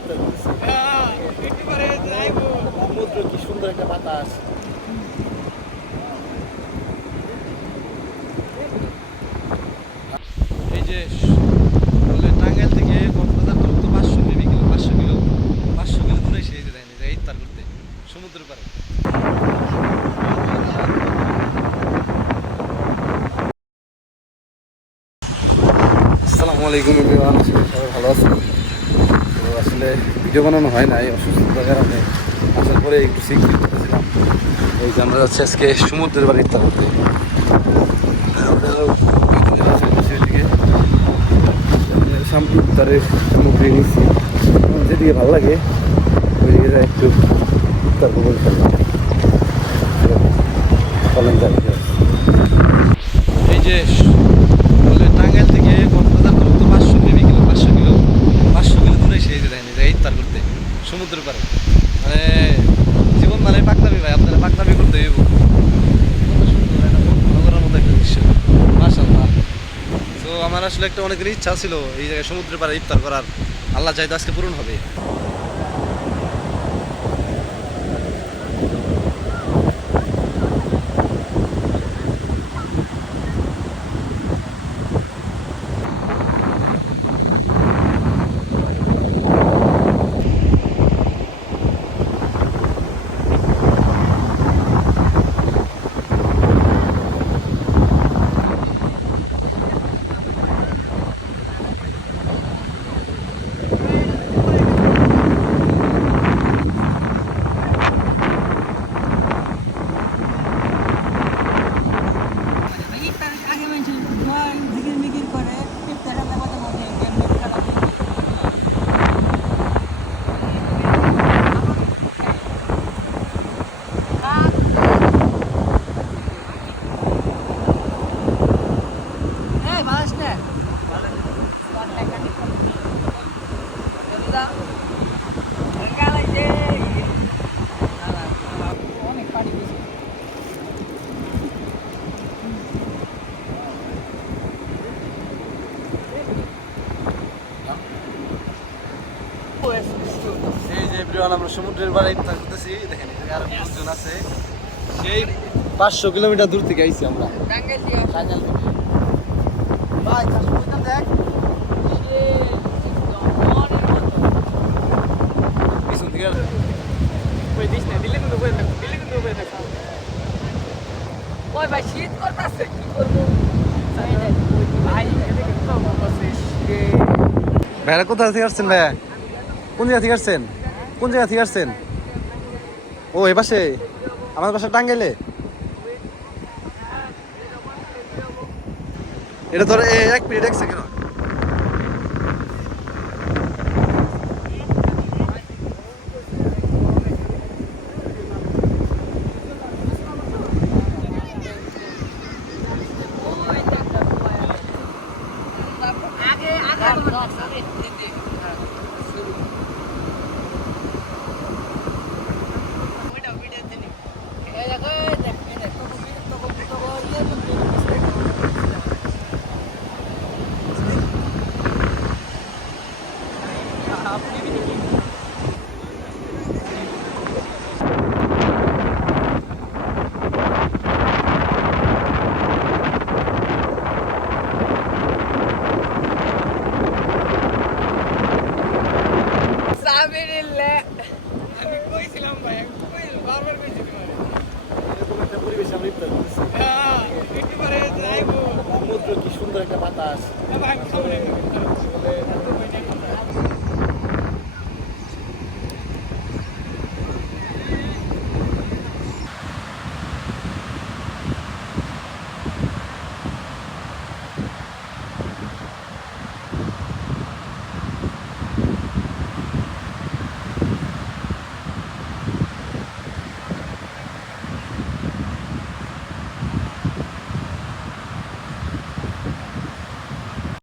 ইফতার করতেছি। সমুদ্র কি সুন্দর একটা বাতাস। এই যে বলে টাঙ্গাইল থেকে কক্সবাজার দূরত্ব 500 কিলো দূরে এসে এই যে দেখেন এই ইফতার করতে সমুদ্রের পাড়ে। আসসালামু আলাইকুম এভরিওয়ান, সবাই ভালো আছেন? তো আসলে ভিডিও বানানো হয় নাই অসুস্থতার কারণে। আসার পরে একটু সিক্রেট করতেছিলাম। এই যে আমরা যাচ্ছি আজকে সমুদ্রের বাড়ি ইফতার করতে। সামনে ইফতারের সামগ্রী নিচ্ছি, যেদিকে ভালো লাগে ওইদিকে একটু ইফতার করবো। চলেন যাই। এই যে বলে টাঙ্গাইল থেকে কক্সবাজার দূরত্ব 500 কিলো দূরে এসে এই যে দেখেন এই ইফতার করতে সমুদ্রের পাড়ে। মানে জীবন মানে পাকনামি ভাই, আপনারা পাকনামি করতে হইব। কত সুন্দর একটা ভালো করার মতো একটা দৃশ্য, মাশাআল্লাহ। তো আমার আসলে একটা অনেক দিনের ইচ্ছা ছিল এই জায়গায় সমুদ্রের পাড়ে ইফতার করার। আল্লাহ চাইতো আজকে পূরণ হবে। এই যে এভরিওয়ান, আমরা সমুদ্রের পাড়ে ইফতার করতেছি। দেখেন এখানে আরো লোকজন আছে। সেই 500 কিলোমিটার দূর থেকে আইছি আমরা টাঙ্গাইল থেকে। ভাই সমুদ্র দেখ, পিছন থেকে ওই দিস না, দিলে কিন্তু বই থাকো। ওই ভাই শীত করতেছে, কি করবো ভাই? এদিকে তো বসে ভাইরা কোথা থেকে আসছেন? ভাইয়া কোন জায়গা থেকে আসছেন? কোন জায়গা থেকে আসছেন? ও এ পাশে, আমার বাসা টাঙ্গাইলে। এটা ধর 1 মিনিট 1 সেকেন্ড। আমি কইছিলাম ভাই, বারবার কইছি তোমারে এরকম একটা পরিবেশে আমরা ইফতার করতেছি। একটু পরে যাইবো। সমুদ্র কি সুন্দর একটা বাতাস। ভাই আমি খাবো না। আসলে